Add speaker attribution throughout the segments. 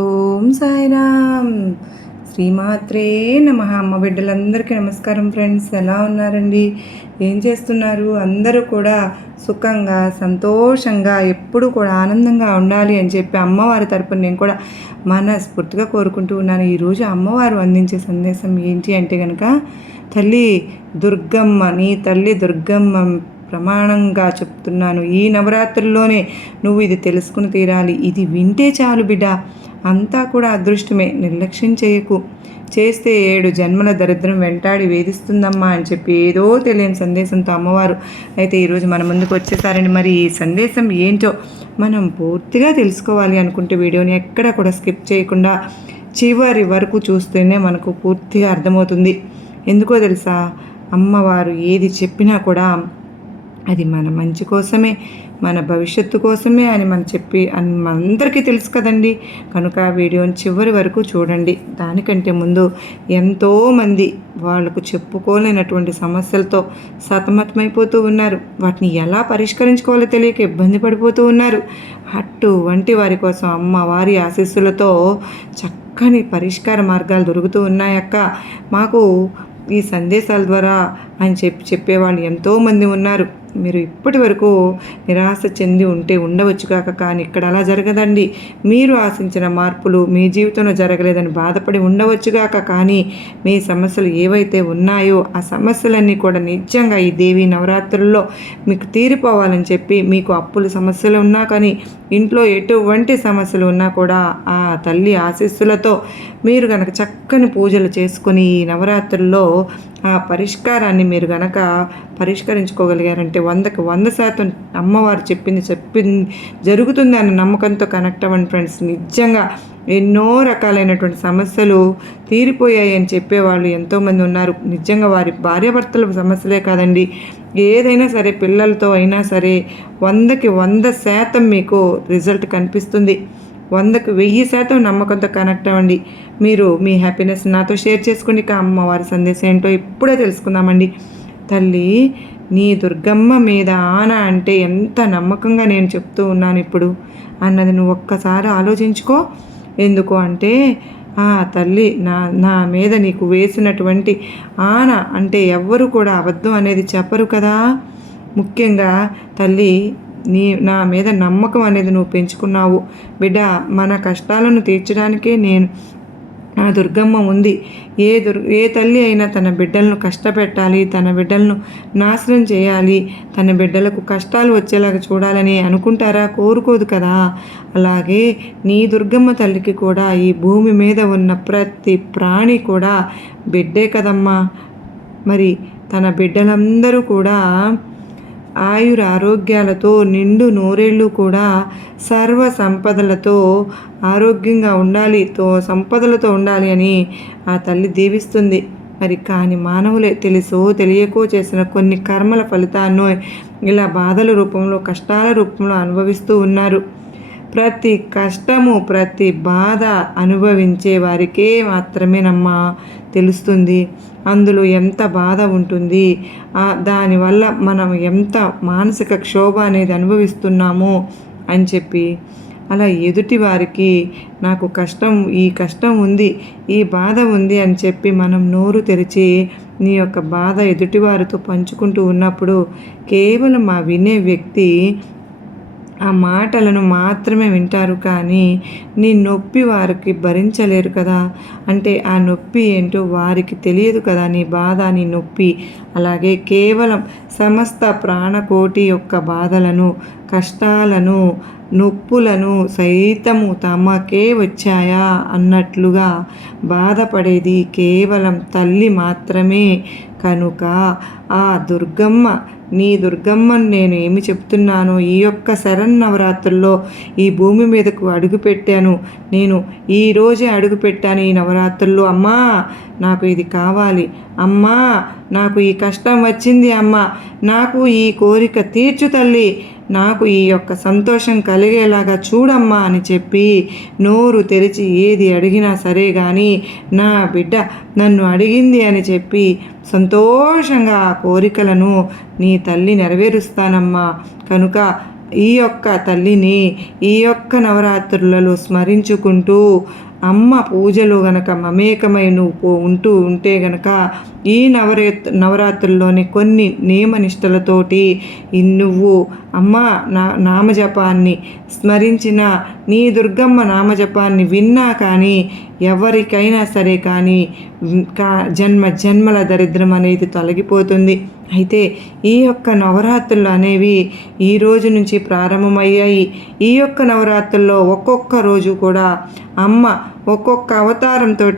Speaker 1: ఓం సాయిరామ్. శ్రీమాత్రే నమ. అమ్మ బిడ్డలందరికీ నమస్కారం ఫ్రెండ్స్. ఎలా ఉన్నారండి? ఏం చేస్తున్నారు? అందరూ కూడా సుఖంగా సంతోషంగా ఎప్పుడు కూడా ఆనందంగా ఉండాలి అని చెప్పి అమ్మవారి తరపున నేను కూడా మనస్ఫూర్తిగా కోరుకుంటూ ఉన్నాను. ఈరోజు అమ్మవారు అందించే సందేశం ఏంటి అంటే కనుక తల్లి దుర్గమ్మ నీ తల్లి దుర్గమ్మ ప్రమాణంగా చెప్తున్నాను. ఈ నవరాత్రుల్లోనే నువ్వు ఇది తెలుసుకుని తీరాలి. ఇది వింటే చాలు బిడ్డ. అంతా కూడా అదృష్టమే. నిర్లక్ష్యం చేయకు. చేస్తే ఏడు జన్మల దరిద్రం వెంటాడి వేధిస్తుందమ్మా అని చెప్పి ఏదో తెలియని సందేశంతో అమ్మవారు అయితే ఈరోజు మన ముందుకు వచ్చేసారండి. మరి ఈ సందేశం ఏంటో మనం పూర్తిగా తెలుసుకోవాలి అనుకుంటే వీడియోని ఎక్కడ కూడా స్కిప్ చేయకుండా చివరి వరకు చూస్తేనే మనకు పూర్తిగా అర్థమవుతుంది. ఎందుకో తెలుసా? అమ్మవారు ఏది చెప్పినా కూడా అది మన మంచి కోసమే. మన భవిష్యత్తు కోసమే అని మనం చెప్పి అని మనందరికీ తెలుసు కదండి. కనుక ఆ వీడియోని చివరి వరకు చూడండి. దానికంటే ముందు ఎంతోమంది వాళ్ళకు చెప్పుకోలేనటువంటి సమస్యలతో సతమతమైపోతూ ఉన్నారు. వాటిని ఎలా పరిష్కరించుకోవాలో తెలియక ఇబ్బంది పడిపోతూ ఉన్నారు. అటువంటి వారి కోసం అమ్మ వారి ఆశీస్సులతో చక్కని పరిష్కార మార్గాలు దొరుకుతూ ఉన్నాయక్క. మాకు ఈ సందేశాల ద్వారా అని చెప్పి చెప్పేవాళ్ళు ఎంతోమంది ఉన్నారు. మీరు ఇప్పటి వరకు నిరాశ చెంది ఉంటే ఉండవచ్చు కాక కానీ ఇక్కడ అలా జరగదండి. మీరు ఆశించిన మార్పులు మీ జీవితంలో జరగలేదని బాధపడి ఉండవచ్చుగాక కానీ మీ సమస్యలు ఏవైతే ఉన్నాయో ఆ సమస్యలన్నీ కూడా నిజంగా ఈ దేవి నవరాత్రుల్లో మీకు తీరిపోవాలని చెప్పి మీకు అప్పుల సమస్యలు ఉన్నా కానీ ఇంట్లో ఎటువంటి సమస్యలు ఉన్నా కూడా ఆ తల్లి ఆశీస్సులతో మీరు కనుక చక్కని పూజలు చేసుకుని ఈ నవరాత్రుల్లో ఆ పరిష్కారాన్ని మీరు గనక పరిష్కరించుకోగలిగారంటే వందకు వంద శాతం అమ్మవారు చెప్పింది చెప్పింది జరుగుతుంది అన్న నమ్మకంతో కనెక్ట్ అవ్వండి ఫ్రెండ్స్. నిజంగా ఎన్నో రకాలైనటువంటి సమస్యలు తీరిపోయాయి అని చెప్పేవాళ్ళు ఎంతోమంది ఉన్నారు. నిజంగా వారి భార్యాభర్తల సమస్యలే కాదండి. ఏదైనా సరే పిల్లలతో అయినా సరే వందకి వంద శాతం మీకు రిజల్ట్ కనిపిస్తుంది. వందకు వెయ్యి శాతం నమ్మకంతో కనెక్ట్ అవ్వండి. మీరు మీ హ్యాపీనెస్ నాతో షేర్ చేసుకోండి ఇక అమ్మవారి సందేశం ఏంటో ఇప్పుడే తెలుసుకుందామండి. తల్లి నీ దుర్గమ్మ మీద ఆన అంటే ఎంత నమ్మకంగా నేను చెప్తూ ఉన్నాను ఇప్పుడు. అన్నది నువ్వు ఒక్కసారి ఆలోచించుకో. ఎందుకు అంటే ఆ తల్లి నా నా మీద నీకు వేసినటువంటి ఆన అంటే ఎవ్వరు కూడా అబద్ధం అనేది చెప్పరు కదా. ముఖ్యంగా తల్లి నీ నా మీద నమ్మకం అనేది నువ్వు పెంచుకున్నావు. బిడ్డ మన కష్టాలను తీర్చడానికే నేను ఆ దుర్గమ్మ ఉంది. ఏ దుర్ ఏ తల్లి అయినా తన బిడ్డలను కష్టపెట్టాలి తన బిడ్డలను నాశనం చేయాలి తన బిడ్డలకు కష్టాలు వచ్చేలాగా చూడాలని అనుకుంటారా? కోరుకోదు కదా. అలాగే నీ దుర్గమ్మ తల్లికి కూడా ఈ భూమి మీద ఉన్న ప్రతి ప్రాణి కూడా బిడ్డే కదమ్మా. మరి తన బిడ్డలందరూ కూడా ఆయుర ఆరోగ్యాలతో నిండు నూరేళ్ళు కూడా సర్వ సంపదలతో ఆరోగ్యంగా ఉండాలి తో సంపదలతో ఉండాలి అని ఆ తల్లి దీవిస్తుంది. మరి కాని మానవులే తెలుసో తెలియకో చేసిన కొన్ని కర్మల ఫలితాన్ని ఇలా బాధల రూపంలో కష్టాల రూపంలో అనుభవిస్తూ ఉన్నారు. ప్రతి కష్టము ప్రతి బాధ అనుభవించే వారికే మాత్రమేనమ్మా తెలుస్తుంది. అందులో ఎంత బాధ ఉంటుంది? దానివల్ల మనం ఎంత మానసిక క్షోభ అనేది అనుభవిస్తున్నామో అని చెప్పి అలా ఎదుటి వారికి నాకు కష్టం ఈ కష్టం ఉంది ఈ బాధ ఉంది అని చెప్పి మనం నోరు తెరిచి నీ యొక్క బాధ ఎదుటివారితో పంచుకుంటూ ఉన్నప్పుడు కేవలం ఆ వినే వ్యక్తి ఆ మాటలను మాత్రమే వింటారు కానీ నీ నొప్పి వారికి భరించలేరు కదా. అంటే ఆ నొప్పి ఏంటో వారికి తెలియదు కదా నీ బాధ నీ నొప్పి. అలాగే కేవలం సమస్త ప్రాణకోటి యొక్క బాధలను కష్టాలను నొప్పులను సైతము తమకే వచ్చాయా అన్నట్లుగా బాధపడేది కేవలం తల్లి మాత్రమే. కనుక ఆ దుర్గమ్మ నీ దుర్గమ్మను నేను ఏమి చెప్తున్నానో ఈ యొక్క శరన్నవరాత్రుల్లో ఈ భూమి మీదకు అడుగు పెట్టాను. నేను ఈరోజే అడుగు పెట్టాను ఈ నవరాత్రుల్లో. అమ్మా నాకు ఇది కావాలి. అమ్మా నాకు ఈ కష్టం వచ్చింది అమ్మా. నాకు ఈ కోరిక తీర్చు తల్లి. నాకు ఈ యొక్క సంతోషం కలిగేలాగా చూడమ్మా అని చెప్పి నోరు తెరిచి ఏది అడిగినా సరే కానీ నా బిడ్డ నన్ను అడిగింది అని చెప్పి సంతోషంగా ఆ కోరికలను నీ తల్లి నెరవేరుస్తానమ్మా. కనుక ఈ యొక్క తల్లిని ఈ యొక్క నవరాత్రులలో స్మరించుకుంటూ అమ్మ పూజలు గనక మమేకమై నువ్వు ఉంటూ ఉంటే గనక ఈ నవరే నవరాత్రుల్లోని కొన్ని నియమనిష్టలతోటి నువ్వు అమ్మ నా నామజపాన్ని స్మరించిన నీ దుర్గమ్మ నామజపాన్ని విన్నా కానీ ఎవరికైనా సరే కానీ కా జన్మ జన్మల దరిద్రం అనేది తొలగిపోతుంది. అయితే ఈ యొక్క నవరాత్రులు అనేవి ఈ రోజు నుంచి ప్రారంభమయ్యాయి. ఈ యొక్క నవరాత్రుల్లో ఒక్కొక్క రోజు కూడా అమ్మ ఒక్కొక్క అవతారంతో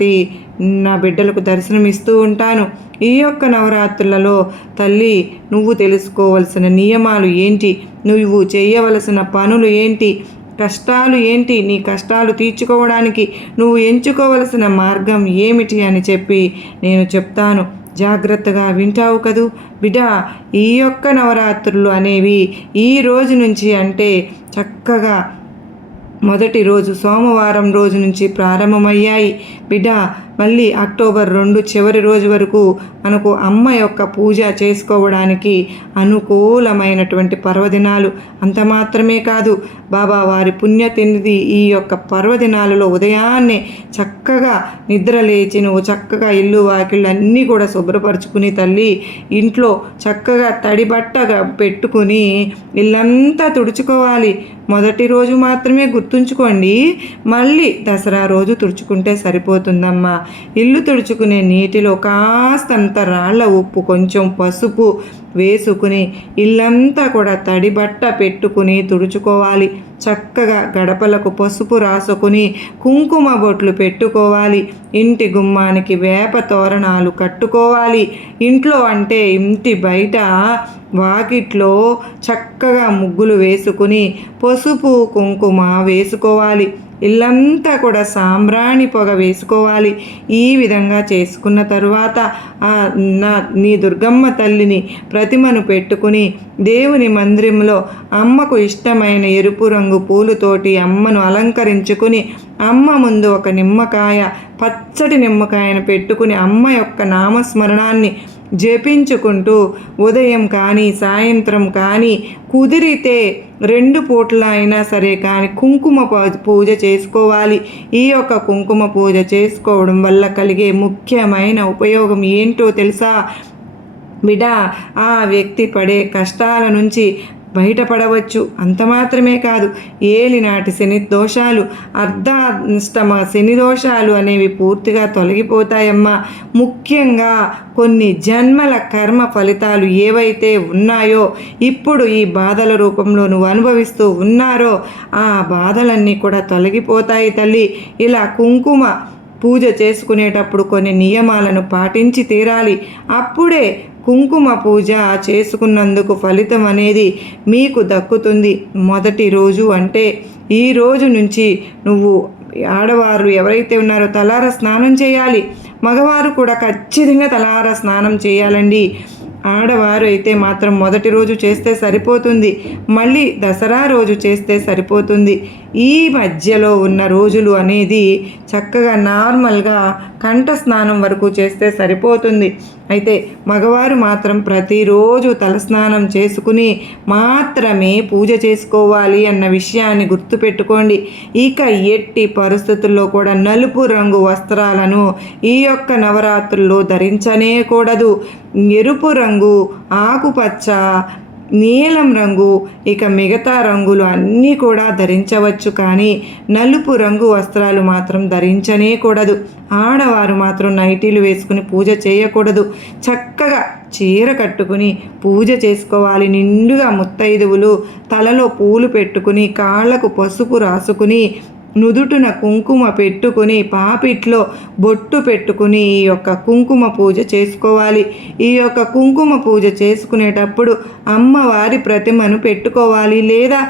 Speaker 1: నా బిడ్డలకు దర్శనమిస్తూ ఉంటాను. ఈ యొక్క నవరాత్రులలో తల్లి నువ్వు తెలుసుకోవలసిన నియమాలు ఏంటి? నువ్వు చేయవలసిన పనులు ఏంటి? కష్టాలు ఏంటి? నీ కష్టాలు తీర్చుకోవడానికి నువ్వు ఎంచుకోవలసిన మార్గం ఏమిటి అని చెప్పి నేను చెప్తాను. జాగ్రత్తగా వింటావు కదూ. బిడ్డ ఈ యొక్క నవరాత్రులు అనేవి ఈ రోజు నుంచి అంటే చక్కగా మొదటి రోజు సోమవారం రోజు నుంచి ప్రారంభమయ్యాయి. బిడ్డ మళ్ళీ అక్టోబర్ రెండు చివరి రోజు వరకు మనకు అమ్మ యొక్క పూజ చేసుకోవడానికి అనుకూలమైనటువంటి పర్వదినాలు. అంత మాత్రమే కాదు బాబా వారి పుణ్యతినిది ఈ యొక్క పర్వదినాలలో ఉదయాన్నే చక్కగా నిద్ర లేచి నువ్వు చక్కగా ఇల్లు వాకిళ్ళు అన్నీ కూడా శుభ్రపరచుకుని తల్లి ఇంట్లో చక్కగా తడి బట్టగా పెట్టుకుని ఇల్లంతా తుడుచుకోవాలి. మొదటి రోజు మాత్రమే గుర్తుంచుకోండి మళ్ళీ దసరా రోజు తుడుచుకుంటే సరిపోతుందమ్మా. ఇల్లు తుడుచుకునే నీటిలో కాస్తంత రాళ్ళ ఉప్పు కొంచెం పసుపు వేసుకుని ఇల్లంతా కూడా తడి బట్ట పెట్టుకుని తుడుచుకోవాలి. చక్కగా గడపలకు పసుపు రాసుకుని కుంకుమ బొట్లు పెట్టుకోవాలి. ఇంటి గుమ్మానికి వేప తోరణాలు కట్టుకోవాలి. ఇంట్లో అంటే ఇంటి బయట వాకిట్లో చక్కగా ముగ్గులు వేసుకుని పసుపు కుంకుమ వేసుకోవాలి. ఇల్లంతా కూడా సాంబ్రాణి పొగ వేసుకోవాలి. ఈ విధంగా చేసుకున్న తరువాత నా నీ దుర్గమ్మ తల్లిని ప్రతిమను పెట్టుకుని దేవుని మందిరంలో అమ్మకు ఇష్టమైన ఎరుపు రంగు పూలుతోటి అమ్మను అలంకరించుకుని అమ్మ ముందు ఒక నిమ్మకాయ పచ్చటి నిమ్మకాయను పెట్టుకుని అమ్మ యొక్క నామస్మరణాన్ని జపించుకుంటూ ఉదయం కానీ సాయంత్రం కానీ కుదిరితే రెండు పూట్ల అయినా సరే కానీ కుంకుమ పూజ చేసుకోవాలి. ఈ యొక్క కుంకుమ పూజ చేసుకోవడం వల్ల కలిగే ముఖ్యమైన ఉపయోగం ఏంటో తెలుసా? బిడ ఆ వ్యక్తి పడే కష్టాల నుంచి బయటపడవచ్చు. అంత మాత్రమే కాదు ఏలినాటి శని దోషాలు అర్ధాష్టమ శని దోషాలు అనేవి పూర్తిగా తొలగిపోతాయమ్మా. ముఖ్యంగా కొన్ని జన్మల కర్మ ఫలితాలు ఏవైతే ఉన్నాయో ఇప్పుడు ఈ బాధల రూపంలో నువ్వు అనుభవిస్తూ ఉన్నారో ఆ బాధలన్నీ కూడా తొలగిపోతాయి తల్లి. ఇలా కుంకుమ పూజ చేసుకునేటప్పుడు కొన్ని నియమాలను పాటించి తీరాలి. అప్పుడే కుంకుమ పూజ చేసుకున్నందుకు ఫలితం అనేది మీకు దక్కుతుంది. మొదటి రోజు అంటే ఈ రోజు నుంచి నువ్వు ఆడవారు ఎవరైతే ఉన్నారో తలార స్నానం చేయాలి. మగవారు కూడా ఖచ్చితంగా తలార స్నానం చేయాలండి. ఆడవారు అయితే మాత్రం మొదటి రోజు చేస్తే సరిపోతుంది. మళ్ళీ దసరా రోజు చేస్తే సరిపోతుంది. ఈ మధ్యలో ఉన్న రోజులు అనేది చక్కగా నార్మల్గా కంఠ స్నానం వరకు చేస్తే సరిపోతుంది. అయితే మగవారు మాత్రం ప్రతిరోజు తలస్నానం చేసుకుని మాత్రమే పూజ చేసుకోవాలి అన్న విషయాన్ని గుర్తుపెట్టుకోండి. ఇక ఎట్టి పరిస్థితుల్లో కూడా నలుపు రంగు వస్త్రాలను ఈ యొక్క నవరాత్రుల్లో ధరించనే కూడదు. ఎరుపు రంగు ఆకుపచ్చ నీలం రంగు ఇక మిగతా రంగులు అన్నీ కూడా ధరించవచ్చు కానీ నలుపు రంగు వస్త్రాలు మాత్రం ధరించనే కూడదు. ఆడవారు మాత్రం నైటీలు వేసుకుని పూజ చేయకూడదు. చక్కగా చీర కట్టుకుని పూజ చేసుకోవాలి. నిండుగా ముత్తైదువులు తలలో పూలు పెట్టుకుని కాళ్ళకు పసుపు రాసుకుని నుదుటున కుంకుమ పెట్టుకుని పాపిట్లో బొట్టు పెట్టుకుని ఈ యొక్క కుంకుమ పూజ చేసుకోవాలి. ఈ యొక్క కుంకుమ పూజ చేసుకునేటప్పుడు అమ్మవారి ప్రతిమను పెట్టుకోవాలి లేదా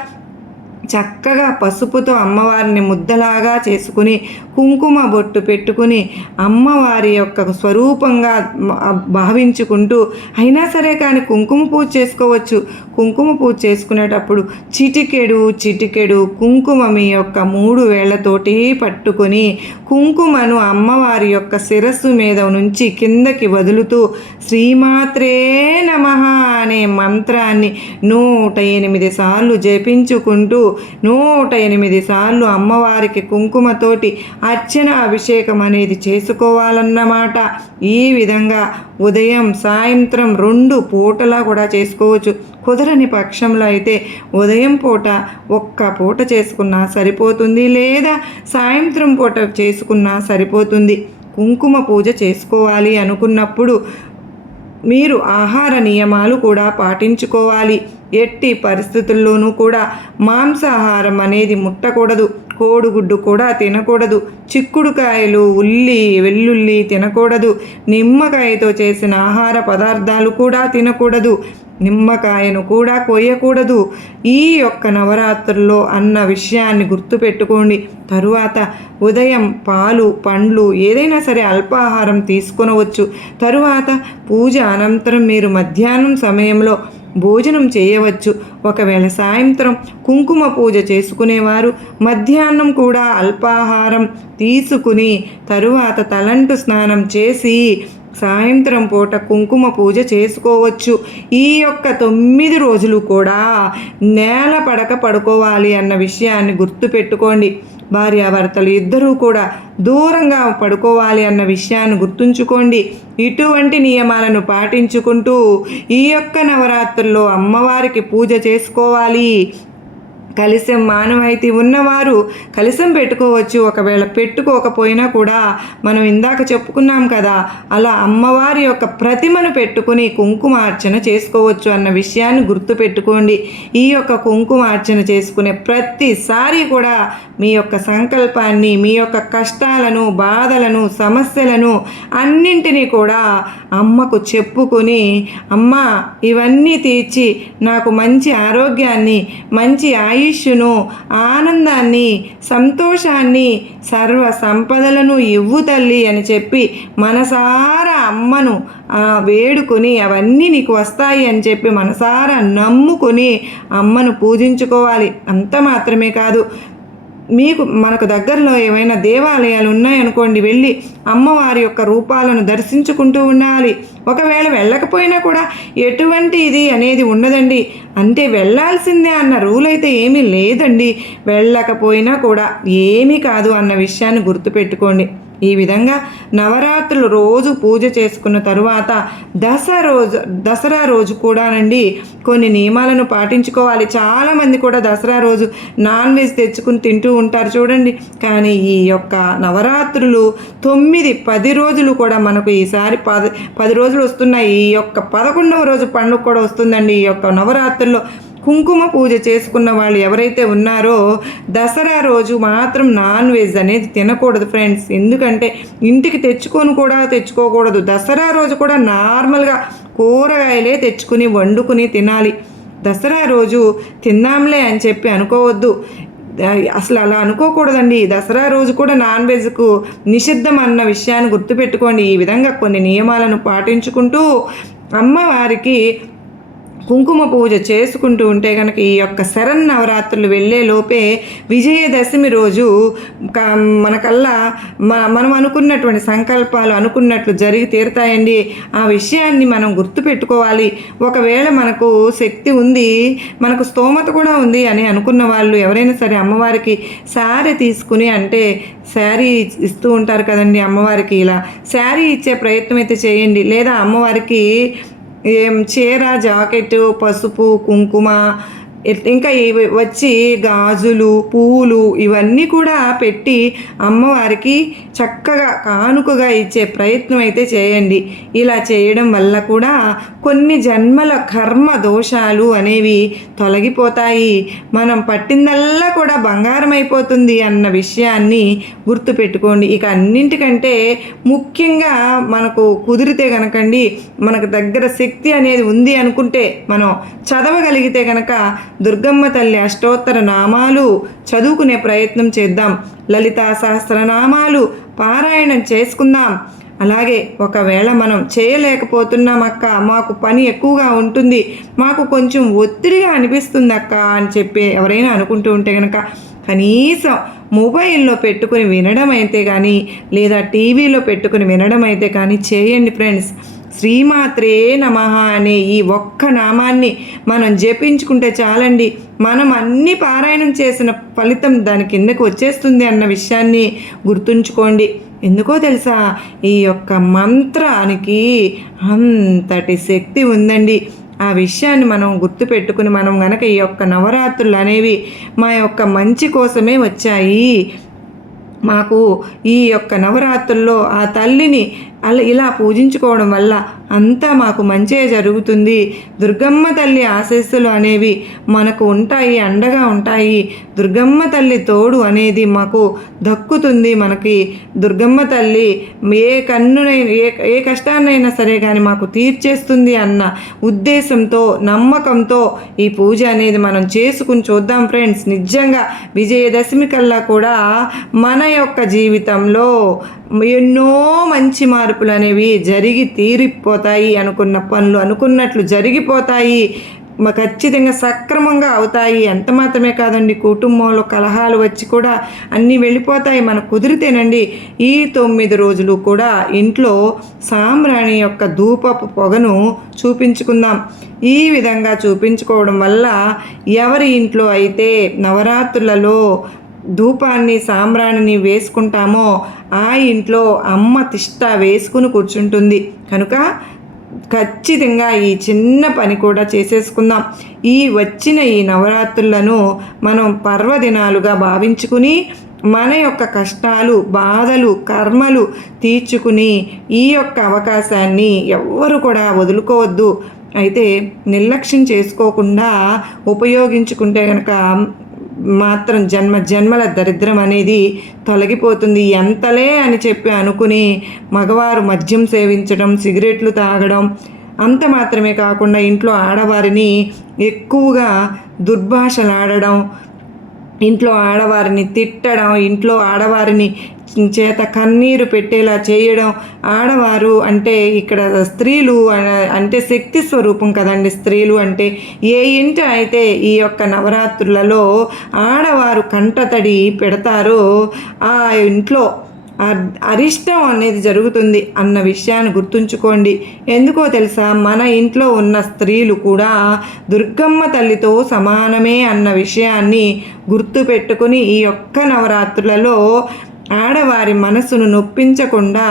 Speaker 1: చక్కగా పసుపుతో అమ్మవారిని ముద్దలాగా చేసుకుని కుంకుమ బొట్టు పెట్టుకుని అమ్మవారి యొక్క స్వరూపంగా భావించుకుంటూ అయినా సరే కానీ కుంకుమ పూజ చేసుకోవచ్చు. కుంకుమ పూజ చేసుకునేటప్పుడు చిటికెడు చిటికెడు కుంకుమ మీ యొక్క మూడు వేళ్ళతోటి పట్టుకొని కుంకుమను అమ్మవారి యొక్క శిరస్సు మీద నుంచి కిందకి వదులుతూ శ్రీమాత్రే నమ అనే మంత్రాన్ని నూట ఎనిమిది సార్లు జపించుకుంటూ నూట ఎనిమిది సార్లు అమ్మవారికి కుంకుమతోటి అర్చన అభిషేకం అనేది చేసుకోవాలన్నమాట. ఈ విధంగా ఉదయం సాయంత్రం రెండు పూటలా కూడా చేసుకోవచ్చు. కుదరని పక్షంలో అయితే ఉదయం పూట ఒక్క పూట చేసుకున్నా సరిపోతుంది లేదా సాయంత్రం పూట చేసుకున్నా సరిపోతుంది. కుంకుమ పూజ చేసుకోవాలి అనుకున్నప్పుడు మీరు ఆహార నియమాలు కూడా పాటించుకోవాలి. ఎట్టి పరిస్థితుల్లోనూ కూడా మాంసాహారం అనేది ముట్టకూడదు. కోడిగుడ్డు కూడా తినకూడదు. చిక్కుడుకాయలు ఉల్లి వెల్లుల్లి తినకూడదు. నిమ్మకాయతో చేసిన ఆహార పదార్థాలు కూడా తినకూడదు. నిమ్మకాయను కూడా కొయ్యకూడదు. ఈ యొక్క నవరాత్రుల్లో అన్న విషయాన్ని గుర్తుపెట్టుకోండి. తరువాత ఉదయం పాలు పండ్లు ఏదైనా సరే అల్పాహారం తీసుకొనవచ్చు. తరువాత పూజ అనంతరం మీరు మధ్యాహ్నం సమయంలో భోజనం చేయవచ్చు. ఒకవేళ సాయంత్రం కుంకుమ పూజ చేసుకునేవారు మధ్యాహ్నం కూడా అల్పాహారం తీసుకుని తరువాత తలంటు స్నానం చేసి సాయంత్రం పూట కుంకుమ పూజ చేసుకోవచ్చు. ఈ యొక్క తొమ్మిది రోజులు కూడా నేల పడక పడుకోవాలి అన్న విషయాన్ని గుర్తుపెట్టుకోండి భార్యాభర్తలు ఇద్దరూ కూడా దూరంగా పడుకోవాలి అన్న విషయాన్ని గుర్తుంచుకోండి. ఇటువంటి నియమాలను పాటించుకుంటూ ఈ యొక్క నవరాత్రుల్లో అమ్మవారికి పూజ చేసుకోవాలి. కలిసం మానవాయితీ ఉన్నవారు కలిసం పెట్టుకోవచ్చు. ఒకవేళ పెట్టుకోకపోయినా కూడా మనం ఇందాక చెప్పుకున్నాం కదా అలా అమ్మవారి యొక్క ప్రతిమను పెట్టుకుని కుంకుమార్చన చేసుకోవచ్చు అన్న విషయాన్ని గుర్తుపెట్టుకోండి. ఈ యొక్క కుంకుమార్చన చేసుకునే ప్రతిసారి కూడా మీ యొక్క సంకల్పాన్ని మీ యొక్క కష్టాలను బాధలను సమస్యలను అన్నింటినీ కూడా అమ్మకు చెప్పుకొని అమ్మ ఇవన్నీ తీర్చి నాకు మంచి ఆరోగ్యాన్ని మంచి ఆయుష్ను ఆనందాన్ని సంతోషాన్ని సర్వ సంపదలను ఇవ్వు తల్లి అని చెప్పి మనసారా అమ్మను వేడుకొని అవన్నీ నీకు వస్తాయి అని చెప్పి మనసారా నమ్ముకొని అమ్మను పూజించుకోవాలి. అంత మాత్రమే కాదు. మీకు మనకు దగ్గరలో ఏమైనా దేవాలయాలు ఉన్నాయనుకోండి వెళ్ళి అమ్మవారి యొక్క రూపాలను దర్శించుకుంటూ ఉండాలి. ఒకవేళ వెళ్ళకపోయినా కూడా ఎటువంటి ఇది అనేది ఉండదండి. అంటే వెళ్ళాల్సిందే అన్న రూల్ అయితే ఏమీ లేదండి. వెళ్ళకపోయినా కూడా ఏమీ కాదు అన్న విషయాన్ని గుర్తుపెట్టుకోండి. ఈ విధంగా నవరాత్రులు రోజు పూజ చేసుకున్న తరువాత దసరా రోజు దసరా రోజు కూడానండి కొన్ని నియమాలను పాటించుకోవాలి. చాలామంది కూడా దసరా రోజు నాన్ వెజ్ తెచ్చుకుని తింటూ ఉంటారు చూడండి. కానీ ఈ యొక్క నవరాత్రులు తొమ్మిది పది రోజులు కూడా మనకు ఈసారి పది పది రోజులు వస్తున్నాయి. ఈ యొక్క పదకొండవ రోజు పండుగ కూడా వస్తుందండి. ఈ యొక్క నవరాత్రుల్లో కుంకుమ పూజ చేసుకున్న వాళ్ళు ఎవరైతే ఉన్నారో దసరా రోజు మాత్రం నాన్ వెజ్ అనేది తినకూడదు ఫ్రెండ్స్. ఎందుకంటే ఇంటికి తెచ్చుకొని కూడా తెచ్చుకోకూడదు. దసరా రోజు కూడా నార్మల్గా కూరగాయలే తెచ్చుకుని వండుకుని తినాలి. దసరా రోజు తిందాంలే అని చెప్పి అనుకోవద్దు. అసలు అలా అనుకోకూడదండి. దసరా రోజు కూడా నాన్ వెజ్కు నిషిద్ధం అన్న విషయాన్ని గుర్తుపెట్టుకోండి. ఈ విధంగా కొన్ని నియమాలను పాటించుకుంటూ అమ్మవారికి కుంకుమ పూజ చేసుకుంటూ ఉంటే కనుక ఈ యొక్క శరన్నవరాత్రులు వెళ్ళే లోపే విజయదశమి రోజు క- మనకల్లా మనం అనుకున్నటువంటి సంకల్పాలు అనుకున్నట్లు జరిగి తీరుతాయండి. ఆ విషయాన్ని మనం గుర్తుపెట్టుకోవాలి. ఒకవేళ మనకు శక్తి ఉంది మనకు స్తోమత కూడా ఉంది అని అనుకున్న వాళ్ళు ఎవరైనా సరే అమ్మవారికి శారీ తీసుకుని అంటే శారీ ఇస్తూ ఉంటారు కదండి అమ్మవారికి ఇలా. శారీ ఇచ్చే ప్రయత్నం అయితే చేయండి. లేదా అమ్మవారికి ఏం చీర జాకెట్ పసుపు కుంకుమ ఇంకా వచ్చి గాజులు పూలు ఇవన్నీ కూడా పెట్టి అమ్మవారికి చక్కగా కానుకగా ఇచ్చే ప్రయత్నం అయితే చేయండి. ఇలా చేయడం వల్ల కూడా కొన్ని జన్మల కర్మ దోషాలు అనేవి తొలగిపోతాయి. మనం పట్టిందల్లా కూడా బంగారం అయిపోతుంది అన్న విషయాన్ని గుర్తుపెట్టుకోండి. ఇక అన్నింటికంటే ముఖ్యంగా మనకు కుదిరితే కనుకండి మనకు దగ్గర శక్తి అనేది ఉంది అనుకుంటే మనం చదవగలిగితే కనుక దుర్గమ్మ తల్లి అష్టోత్తర నామాలు చదువుకునే ప్రయత్నం చేద్దాం. లలితా సహస్రనామాలు పారాయణం చేసుకుందాం. అలాగే ఒకవేళ మనం చేయలేకపోతున్నాం అక్క మాకు పని ఎక్కువగా ఉంటుంది మాకు కొంచెం ఒత్తిడిగా అనిపిస్తుంది అక్క అని చెప్పి ఎవరైనా అనుకుంటూ ఉంటే కనుక కనీసం మొబైల్లో పెట్టుకుని వినడం అయితే కానీ లేదా టీవీలో పెట్టుకుని వినడం అయితే కానీ చేయండి ఫ్రెండ్స్. శ్రీమాత్రే నమ అనే ఈ ఒక్క నామాన్ని మనం జపించుకుంటే చాలండి. మనం అన్ని పారాయణం చేసిన ఫలితం దాని కిందకు వచ్చేస్తుంది అన్న విషయాన్ని గుర్తుంచుకోండి. ఎందుకో తెలుసా? ఈ యొక్క మంత్రానికి అంతటి శక్తి ఉందండి. ఆ విషయాన్ని మనం గుర్తుపెట్టుకుని మనం గనక ఈ యొక్క నవరాత్రులు అనేవి మా యొక్క మంచి కోసమే వచ్చాయి. మాకు ఈ యొక్క నవరాత్రుల్లో ఆ తల్లిని అలా ఇలా పూజించుకోవడం వల్ల అంతా మాకు మంచే జరుగుతుంది. దుర్గమ్మ తల్లి ఆశీస్సులు అనేవి మనకు ఉంటాయి అండగా ఉంటాయి. దుర్గమ్మ తల్లి తోడు అనేది మాకు దక్కుతుంది మనకి. దుర్గమ్మ తల్లి ఏ కన్నునైనా ఏ ఏ కష్టాన్నైనా సరే కానీ మాకు తీర్చేస్తుంది అన్న ఉద్దేశంతో నమ్మకంతో ఈ పూజ అనేది మనం చేసుకుని చూద్దాం ఫ్రెండ్స్. నిజంగా విజయదశమి కల్లా కూడా మన యొక్క జీవితంలో ఎన్నో మంచి మార్పులు అనేవి జరిగి తీరిపోతాయి అనుకున్న పనులు అనుకున్నట్లు జరిగిపోతాయి. ఖచ్చితంగా సక్రమంగా అవుతాయి. ఎంత మాత్రమే కాదండి. కుటుంబంలో కలహాలు వచ్చి కూడా అన్నీ వెళ్ళిపోతాయి. మనకు కుదిరితేనండి ఈ తొమ్మిది రోజులు కూడా ఇంట్లో సాంబ్రాణి యొక్క ధూపపు పొగను చూపించుకుందాం. ఈ విధంగా చూపించుకోవడం వల్ల ఎవరి ఇంట్లో అయితే నవరాత్రులలో ధూపాన్ని సాంబ్రాణిని వేసుకుంటామో ఆ ఇంట్లో అమ్మ తిష్ట వేసుకుని కూర్చుంటుంది. కనుక ఖచ్చితంగా ఈ చిన్న పని కూడా చేసేసుకుందాం. ఈ వచ్చిన ఈ నవరాత్రులను మనం పర్వదినాలుగా భావించుకుని మన యొక్క కష్టాలు బాధలు కర్మలు తీర్చుకుని ఈ యొక్క అవకాశాన్ని ఎవ్వరు కూడా వదులుకోవద్దు. అయితే నిర్లక్ష్యం చేసుకోకుండా ఉపయోగించుకుంటే కనుక మాత్రం జన్మ జన్మల దరిద్రం అనేది తొలగిపోతుంది. ఎంతలే అని చెప్పి అనుకుని మగవారు మద్యం సేవించడం సిగరెట్లు తాగడం అంత మాత్రమే కాకుండా ఇంట్లో ఆడవారిని ఎక్కువగా దుర్భాషలాడడం ఇంట్లో ఆడవారిని తిట్టడం ఇంట్లో ఆడవారిని చేత కన్నీరు పెట్టేలా చేయడం ఆడవారు అంటే ఇక్కడ స్త్రీలు అంటే శక్తి స్వరూపం కదండి స్త్రీలు అంటే ఏ ఇంట అయితే ఈ యొక్క నవరాత్రులలో ఆడవారు కంటతడి పెడతారో ఆ ఇంట్లో అర్- అరిష్టం అనేది జరుగుతుంది అన్న విషయాన్ని గుర్తుంచుకోండి. ఎందుకో తెలుసా? మన ఇంట్లో ఉన్న స్త్రీలు కూడా దుర్గమ్మ తల్లితో సమానమే అన్న విషయాన్ని గుర్తుపెట్టుకుని ఈ యొక్క నవరాత్రులలో ఆడవారి మనసును నొప్పించకుండా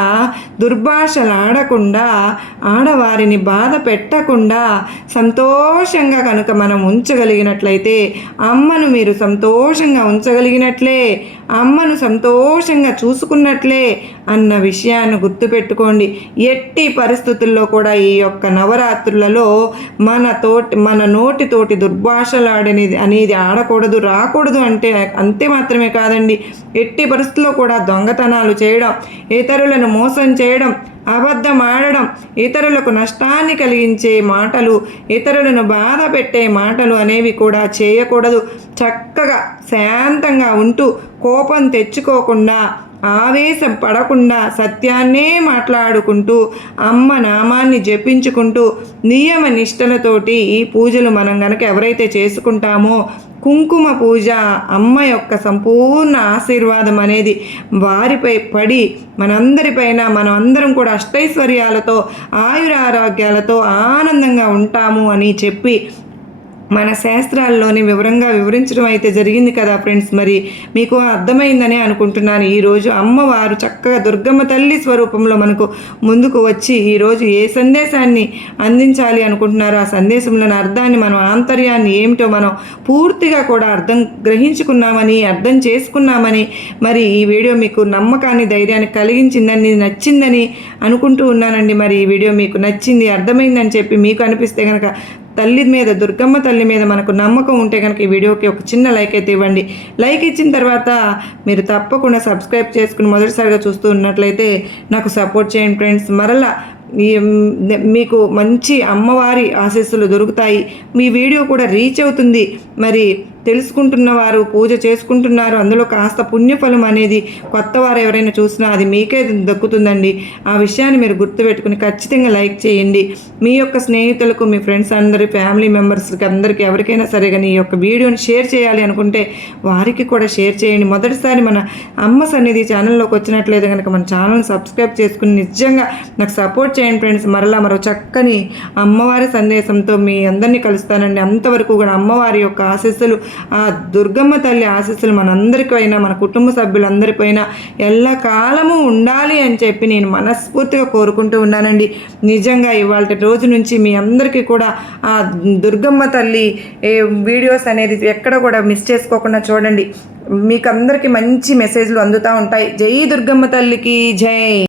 Speaker 1: దుర్భాషలాడకుండా ఆడవారిని బాధ పెట్టకుండా సంతోషంగా కనుక మనం ఉంచగలిగినట్లయితే అమ్మను మీరు సంతోషంగా ఉంచగలిగినట్లే. అమ్మను సంతోషంగా చూసుకున్నట్లే అన్న విషయాన్ని గుర్తుపెట్టుకోండి. ఎట్టి పరిస్థితుల్లో కూడా ఈ యొక్క నవరాత్రులలో మన తోటి మన నోటితోటి దుర్భాషలాడనేది అనేది ఆడకూడదు రాకూడదు అంటే అంతే మాత్రమే కాదండి. ఎట్టి పరిస్థితుల్లో కూడా దొంగతనాలు చేయడం ఇతరులను మోసం చేయడం అబద్ధం ఆడడం ఇతరులకు నష్టాన్ని కలిగించే మాటలు ఇతరులను బాధ పెట్టే మాటలు అనేవి కూడా చేయకూడదు. చక్కగా శాంతంగా ఉంటూ కోపం తెచ్చుకోకుండా ఆవేశం పడకుండా సత్యాన్నే మాట్లాడుకుంటూ అమ్మ నామాన్ని జపించుకుంటూ నియమ నిష్టలతోటి ఈ పూజలు మనం గనక ఎవరైతే చేసుకుంటామో కుంకుమ పూజ అమ్మ యొక్క సంపూర్ణ ఆశీర్వాదం అనేది వారిపై పడి మనందరిపైన మనం అందరం కూడా అష్టైశ్వర్యాలతో ఆయురారోగ్యాలతో ఆనందంగా ఉంటాము అని చెప్పి మన శాస్త్రాల్లోని వివరంగా వివరించడం అయితే జరిగింది కదా ఫ్రెండ్స్. మరి మీకు అర్థమైందనే అనుకుంటున్నాను. ఈరోజు అమ్మవారు చక్కగా దుర్గమ్మ తల్లి స్వరూపంలో మనకు ముందుకు వచ్చి ఈరోజు ఏ సందేశాన్ని అందించాలి అనుకుంటున్నారో ఆ సందేశంలోని అర్థాన్ని మనం ఆంతర్యాన్ని ఏమిటో మనం పూర్తిగా కూడా అర్థం గ్రహించుకున్నామని అర్థం చేసుకున్నామని మరి ఈ వీడియో మీకు నమ్మకాన్ని ధైర్యాన్ని కలిగించిందని నచ్చిందని అనుకుంటూ ఉన్నానండి. మరి ఈ వీడియో మీకు నచ్చింది అర్థమైందని చెప్పి మీకు అనిపిస్తే కనుక తల్లి మీద దుర్గమ్మ తల్లి మీద మనకు నమ్మకం ఉంటే కనుక ఈ వీడియోకి ఒక చిన్న లైక్ అయితే ఇవ్వండి. లైక్ ఇచ్చిన తర్వాత మీరు తప్పకుండా సబ్స్క్రైబ్ చేసుకుని మొదటిసారిగా చూస్తూ ఉన్నట్లయితే నాకు సపోర్ట్ చేయండి ఫ్రెండ్స్. మరలా మీకు మంచి అమ్మవారి ఆశీస్సులు దొరుకుతాయి. మీ వీడియో కూడా రీచ్ అవుతుంది. మరి తెలుసుకుంటున్నవారు పూజ చేసుకుంటున్నారు. అందులో కాస్త పుణ్యఫలం అనేది కొత్త వారు ఎవరైనా చూసినా అది మీకే దక్కుతుందండి. ఆ విషయాన్ని మీరు గుర్తుపెట్టుకుని ఖచ్చితంగా లైక్ చేయండి. మీ యొక్క స్నేహితులకు మీ ఫ్రెండ్స్ అందరి ఫ్యామిలీ మెంబర్స్కి అందరికీ ఎవరికైనా సరే కానీ ఈ యొక్క వీడియోని షేర్ చేయాలి అనుకుంటే వారికి కూడా షేర్ చేయండి. మొదటిసారి మన అమ్మ సన్నిధి ఛానల్లోకి వచ్చినట్లయితే కనుక మన ఛానల్ని సబ్స్క్రైబ్ చేసుకుని నిజంగా నాకు సపోర్ట్ చేయండి ఫ్రెండ్స్. మరలా మరో చక్కని అమ్మవారి సందేశంతో మీ అందరినీ కలుస్తానండి. అంతవరకు కూడా అమ్మవారి యొక్క ఆశీస్సులు ఆ దుర్గమ్మ తల్లి ఆశీస్సులు మనందరికైనా మన కుటుంబ సభ్యులందరిపైన ఎల్లకాలము ఉండాలి అని చెప్పి నేను మనస్ఫూర్తిగా కోరుకుంటూ ఉన్నానండి. నిజంగా ఇవాళ రోజు నుంచి మీ అందరికీ కూడా ఆ దుర్గమ్మ తల్లి ఏ వీడియోస్ అనేది ఎక్కడ కూడా మిస్ చేసుకోకుండా చూడండి. మీకు అందరికీ మంచి మెసేజ్లు అందుతూ ఉంటాయి. జై దుర్గమ్మ తల్లికి జై.